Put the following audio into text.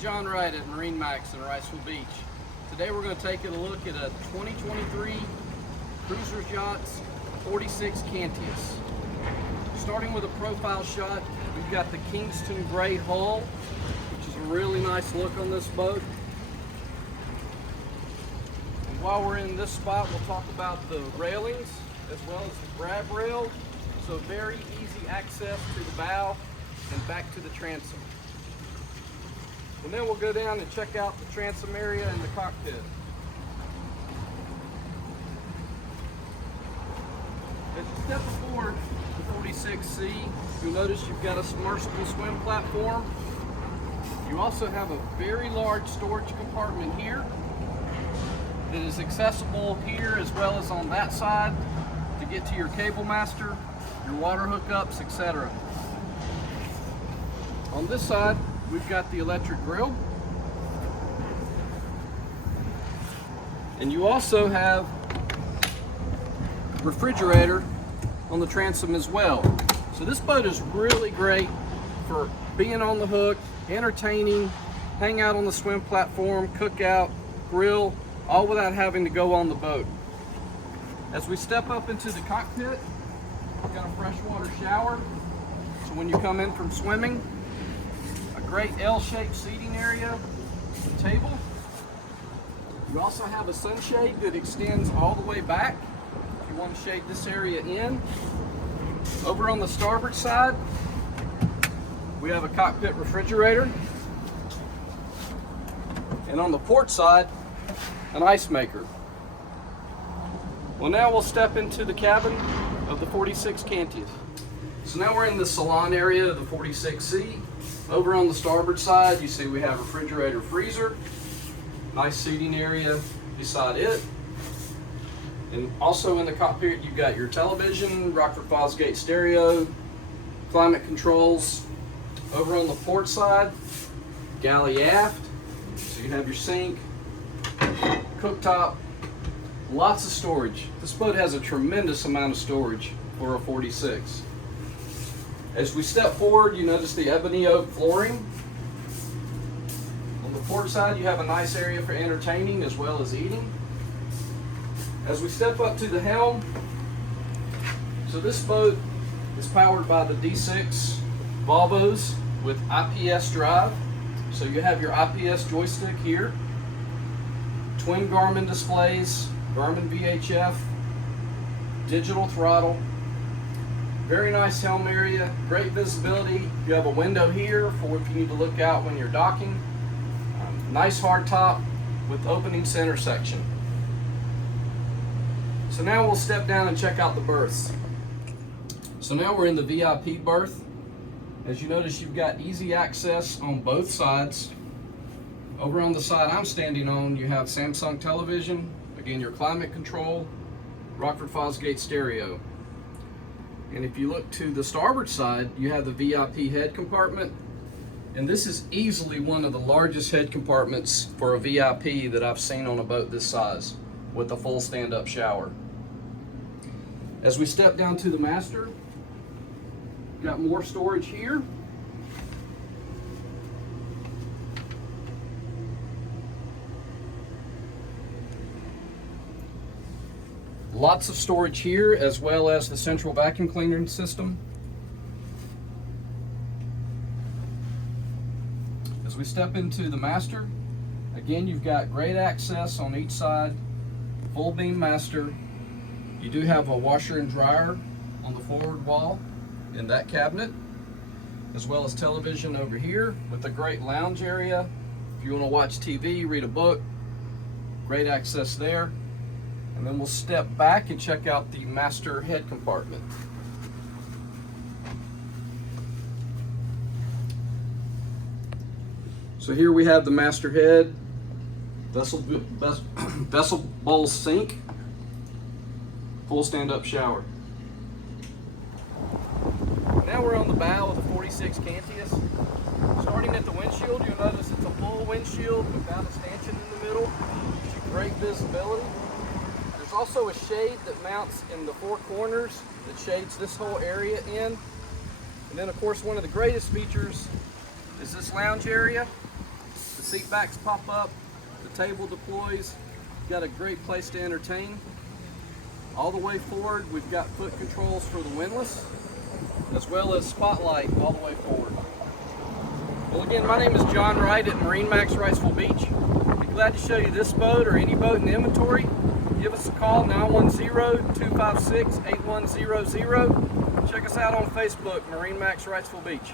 John Wright at MarineMax in Wrightsville Beach. Today we're going to take a look at a 2023 Cruisers Yachts 46 Cantius. Starting with a profile shot, we've got the Kingston gray hull, which is a really nice look on this boat. And while we're in this spot, we'll talk about the railings as well as the grab rail. So very easy access to the bow and back to the transom. And then we'll go down and check out the transom area and the cockpit. As you step aboard the 46C, you'll notice you've got a submersible swim platform. You also have a very large storage compartment here that is accessible here as well as on that side to get to your cable master, your water hookups, etc. On this side, we've got the electric grill. And you also have refrigerator on the transom as well. So this boat is really great for being on the hook, entertaining, hang out on the swim platform, cook out, grill, all without having to go on the boat. As we step up into the cockpit, we've got a freshwater shower. So when you come in from swimming, a great L-shaped seating area, a table. You also have a sunshade that extends all the way back if you want to shade this area in. Over on the starboard side, we have a cockpit refrigerator. And on the port side, an ice maker. Well, now we'll step into the cabin of the 46 Cantius. So now we're in the salon area of the 46C. Over on the starboard side, you see we have refrigerator, freezer, nice seating area beside it. And also in the cockpit, you've got your television, Rockford-Fosgate stereo, climate controls. Over on the port side, galley aft. So you have your sink, cooktop, lots of storage. This boat has a tremendous amount of storage for a 46. As we step forward, you notice the ebony oak flooring. On the port side, you have a nice area for entertaining as well as eating. As we step up to the helm, so this boat is powered by the D6 Volvos with IPS drive. So you have your IPS joystick here, twin Garmin displays, Garmin VHF, digital throttle. Very nice helm area, great visibility. You have a window here for if you need to look out when you're docking. Nice hard top with opening center section. So now we'll step down and check out the berths. So now we're in the VIP berth. As you notice, you've got easy access on both sides. Over on the side I'm standing on, you have Samsung television, again your climate control, Rockford-Fosgate stereo. And if you look to the starboard side, you have the VIP head compartment. And this is easily one of the largest head compartments for a VIP that I've seen on a boat this size, with a full stand-up shower. As we step down to the master, got more storage here. Lots of storage here, as well as the central vacuum cleaner system. As we step into the master, again, you've got great access on each side, full beam master. You do have a washer and dryer on the forward wall in that cabinet, as well as television over here with a great lounge area. If you want to watch TV, read a book, great access there. And then we'll step back and check out the master head compartment. So here we have the master head, vessel bowl sink, full stand-up shower. Now we're on the bow of the 46 Cantius. Starting at the windshield, you'll notice it's a full windshield without a stanchion in the middle. Gives you great visibility. There's also a shade that mounts in the four corners that shades this whole area in. And then of course one of the greatest features is this lounge area. Seat backs pop up, the table deploys. Got a great place to entertain. All the way forward, we've got foot controls for the windlass, as well as spotlight all the way forward. Well, again, my name is John Wright at MarineMax Wrightsville Beach. I'd be glad to show you this boat or any boat in the inventory. Give us a call, 910-256-8100. Check us out on Facebook, MarineMax Wrightsville Beach.